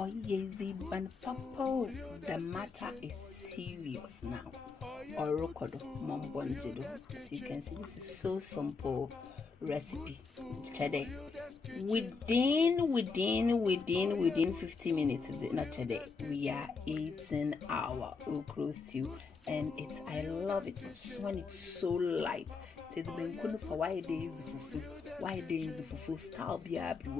Oh, Yezi Banfapo, the matter is serious now. Orokodo Mombonjido. As you can see, this is so simple recipe today. Within 50 minutes, is it not today? We are eating our okra stew, and I love it. So when it's so light, it's been good for why days fufu. Why days fufu style be happy.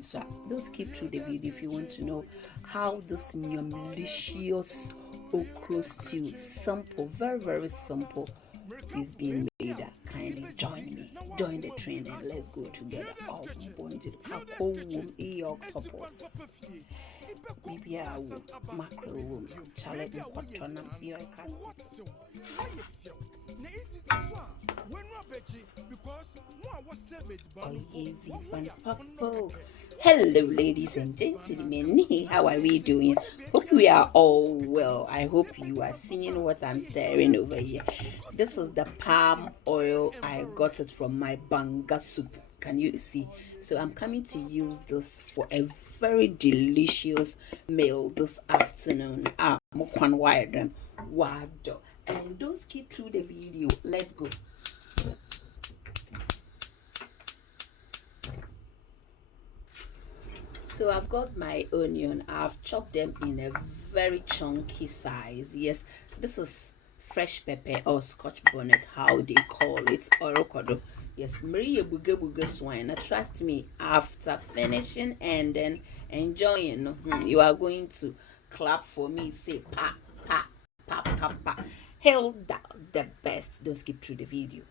So those keep through the video if you want to know how this delicious okra stew, simple, very very simple, is being made. Kindly join the train, and let's go together. Oh, bonded kako wom octopus, maybe a mackerel wom, chalet na kwatona yo oh, easy one papo. Hello, ladies and gentlemen. How are we doing? Hope we are all well. I hope you are seeing what I'm stirring over here. This is the palm oil. I got it from my banga soup. Can you see? So I'm coming to use this for a very delicious meal this afternoon. Mokwan wired wado. And don't skip through the video. Let's go. So I've got my onion. I've chopped them in a very chunky size. Yes, this is fresh pepper or scotch bonnet, how they call it, or rokodo. Yes, Maria buge buge swine. Now, trust me, after finishing and then enjoying, you are going to clap for me. Say pa pa pa pa pa. Hail that the best. Don't skip through the video.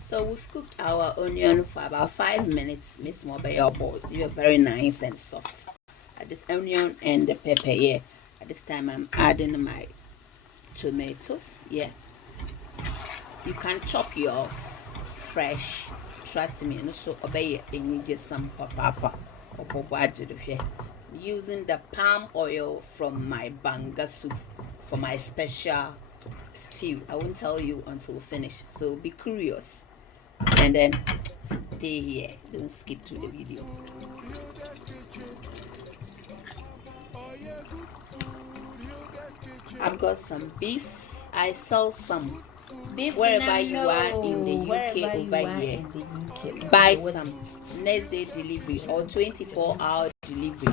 So we've cooked our onion for about 5 minutes. Miss Mobile board, you're very nice and soft. At this onion and the pepper, yeah. At this time I'm adding my tomatoes, yeah. You can chop yours fresh. Trust me, and also obey and you get some papa or budget of here. Using the palm oil from my banga soup for my special stew. I won't tell you until we finish, so be curious and then stay here, don't skip to the video. I've got some beef. I sell some beef wherever you are in the UK over here. Buy some next day delivery or 24-hour delivery.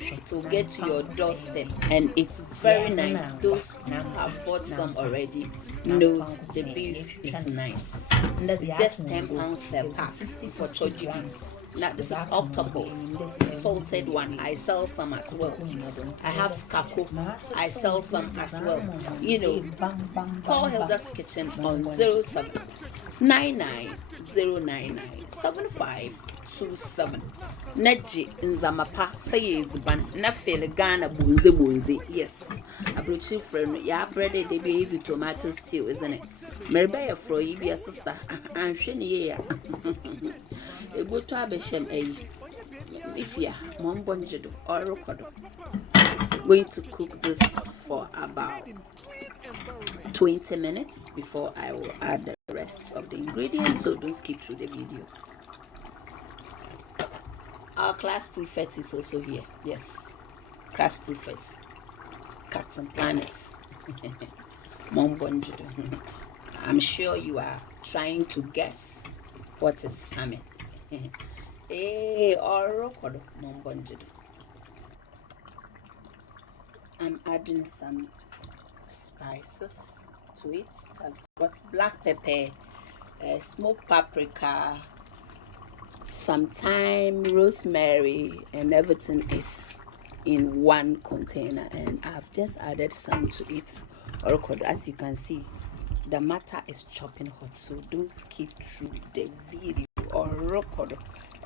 It will get to your doorstep, and it's very nice. Those who have bought some already knows the beef is nice. It's just £10 per pack, 50 for choji beefs. Now this is octopus, salted one. I sell some as well. I have kako. I sell some as well. You know, call Hilda's Kitchen on 0799099727. Neji nzamapa fayezban na fele Ghana bunze. Yes, abrochi friend ya bread de be easy tomato stew, isn't it? Merbe fro yi be sister anhwe ne ye ya. Egoto abeshem if ya mombonjedo or rokodo. Going to cook this for about 20 minutes before I will add the rest of the ingredients, so don't skip through the video. Our class prefect is also here. Yes, class prefect, Captain Planet. Mombonjido. I'm sure you are trying to guess what is coming. Hey, Orokodo Mombonjido. I'm adding some spices to it. It has got black pepper, smoked paprika, some thyme, rosemary, and everything is in one container, and I've just added some to it. As you can see, the matter is chopping hot, so don't skip through the video.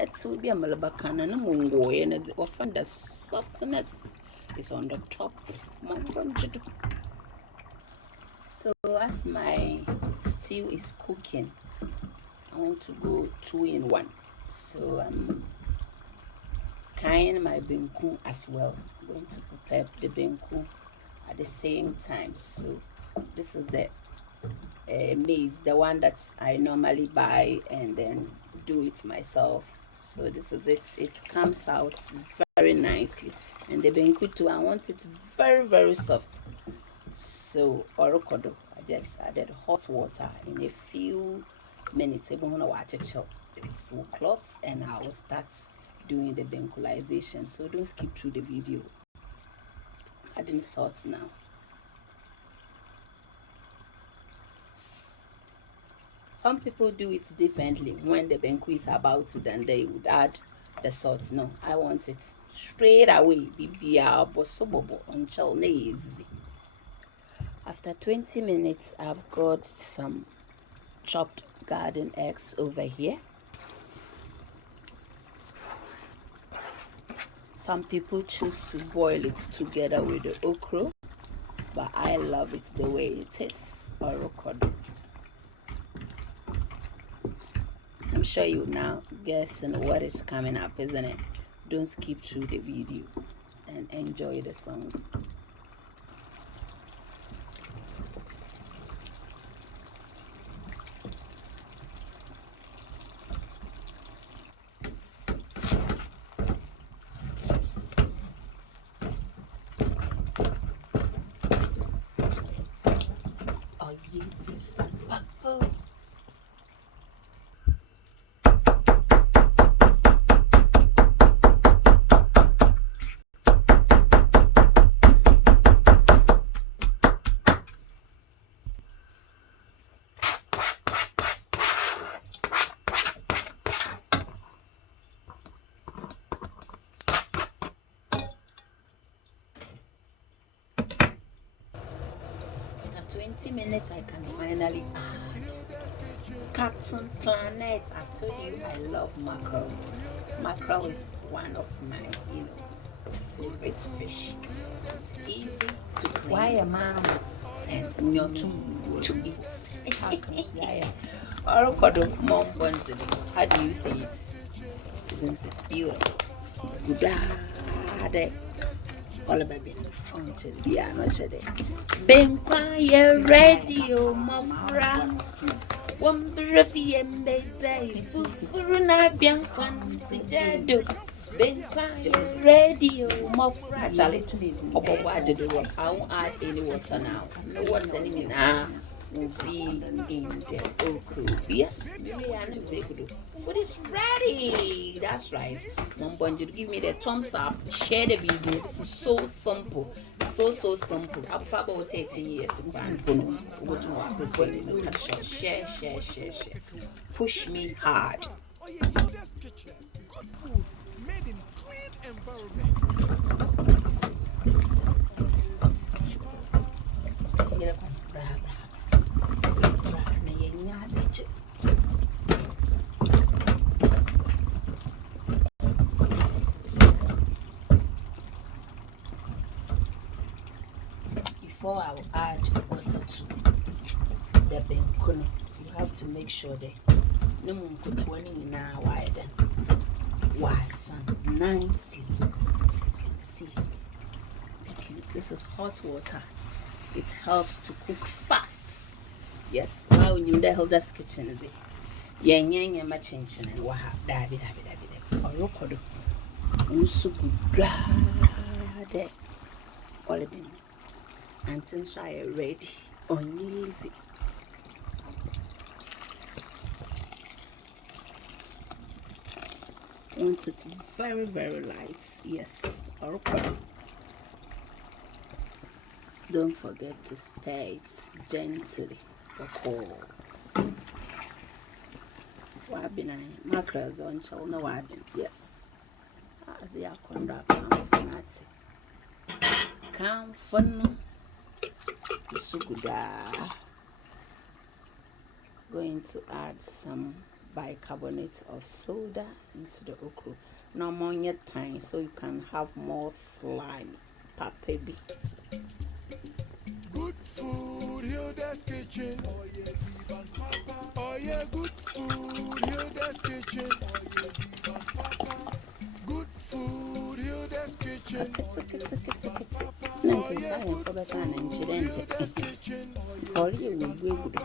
It will be a malabakana and mungo, and often the softness is on the top. So as my stew is cooking, I want to go 2 in 1. So I'm cayenne my benku as well. I'm going to prepare the benku at the same time. So this is the maize, the one that I normally buy and then do it myself. So this is it. It comes out very nicely, and the benku too, I want it very soft. So orokodo, I just added hot water in a few minutes. I'm gonna watch it chill. It's will cloth, and I will start doing the benkulization. So don't skip through the video. Adding salt now. Some people do it differently. When the benku is about to, then they would add the salt. No, I want it straight away. Bibia bosobobo until easy. After 20 minutes, I've got some chopped garden eggs over here. Some people choose to boil it together with the okra, but I love it the way it is, orokodo. I'm sure you now guessing what is coming up, isn't it? Don't skip through the video and enjoy the song. Oh, yes, purple. After 20 minutes, I can finally add Captain Planet. I've told you I love mackerel. Mackerel is one of my, favorite fish. It's easy to clean. Why a man? And you're to eat. Orokodo mom wanted. How do you see it? Isn't it beautiful? Good day. All about it. Yeah, not today. Benkwa ye radio, mafra. Wambrefi and Bete, Furuna Biankwan, Sijado. Benkwa ye radio, mafra. Charlie, I won't add any water now. No water now will be in the okra. Yes, food is ready. That's right. Mom Bonjo, give me the thumbs up. Share the video. This is so simple. So simple. I've about 13 years share. Push me hard. Good food made in clean environment. Before I will add water to the benkono, you have to make sure that no one could 20 in our wide was nicely, as you can see. Okay, this is hot water. It helps to cook fast. Yes, wow, you the Hilda's kitchen is it? Yang machinchen and waha dabi or rokodo. Also good there. All of them. And things are ready on easy. Want it very light. Yes, okay. Don't forget to stir it gently. Wabina mackerels on chow no wabin. Yes. As ya conduct come fun. So good. Going to add some bicarbonate of soda into the okra. No more yet time, so you can have more slime. Papebi. Good food, Hilda's kitchen. Oh yeah, good food, Hilda's kitchen. Good food, Hilda's kitchen. No, I am for the sun and children. Or you will be good.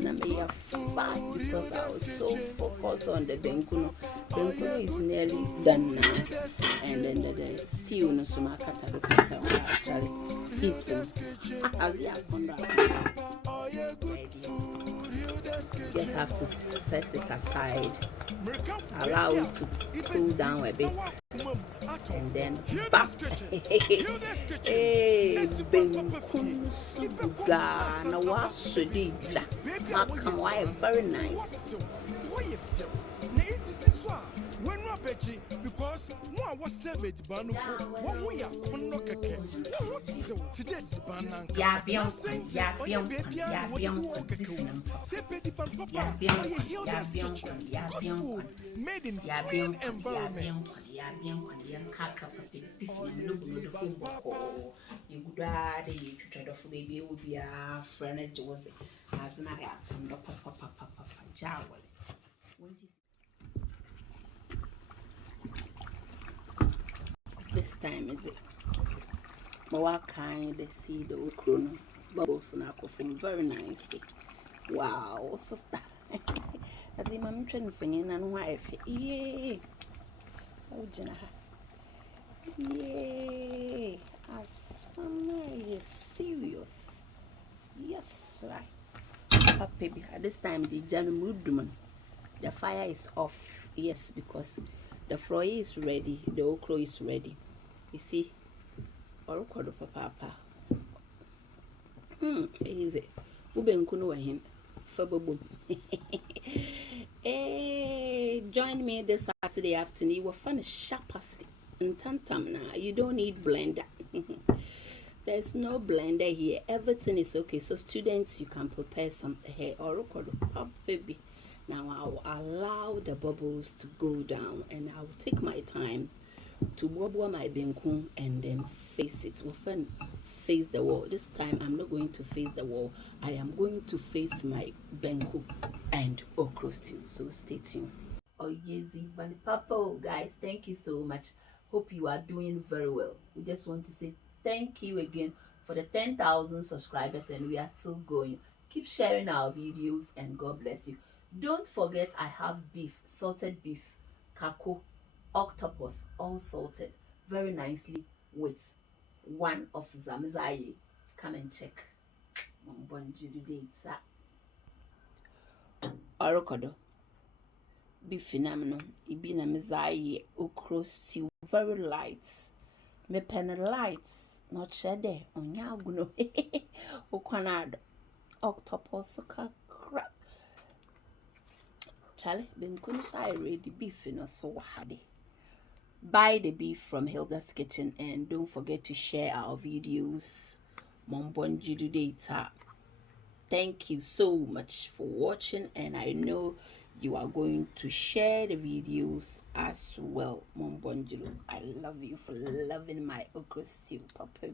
I may have fast because I was so focused on the benkuno Benko is nearly done now. And then the stew no so makata do pepper actually eating. As ya ready. Just have to set it aside. Allow it to cool down a bit. And then back. Hey, benkum suguda na wasodija. Makam why very nice. Because one was savage banu one way no keke today's banana ya bion made in clean environment this time is it. What kind they see the okra bubbles and from very nicely. Wow, sister. I think I'm trying to find and wife. Yay! Oh, Jenna. Yay! Asana is serious. Yes, right. Baby, at this time the Janumudman. The fire is off. Yes, because the fry is ready, the okra is ready. You see, or papa. Easy. Ubenkuno hin fabobo. Hey, join me this Saturday afternoon. We're fun sharply. And tantam now. You don't need blender. There's no blender here. Everything is okay. So students, you can prepare some hair or baby. Now I'll allow the bubbles to go down and I'll take my time to wobble my benku and then face it. Often face the wall. This time I'm not going to face the wall. I am going to face my benku and okra stew. So stay tuned. Oh yes, Papa, guys, thank you so much. Hope you are doing very well. We just want to say thank you again for the 10,000 subscribers and we are still going. Keep sharing our videos and God bless you. Don't forget I have beef, salted beef, kako, octopus, all salted very nicely with one of zamzaye. Come and check. Orokodo. Beef phenomenal. Ibi na mzaye okra stew very light. Me pen lights not shade onya aguno. Okwanado octopus crap. Charlie, been kunusai ready beef in a so hardy. Buy the beef from Hilda's Kitchen and don't forget to share our videos. Mombonjidu data. Thank you so much for watching and I know you are going to share the videos as well. Mombonjidu, I love you for loving my okra stew, Papa.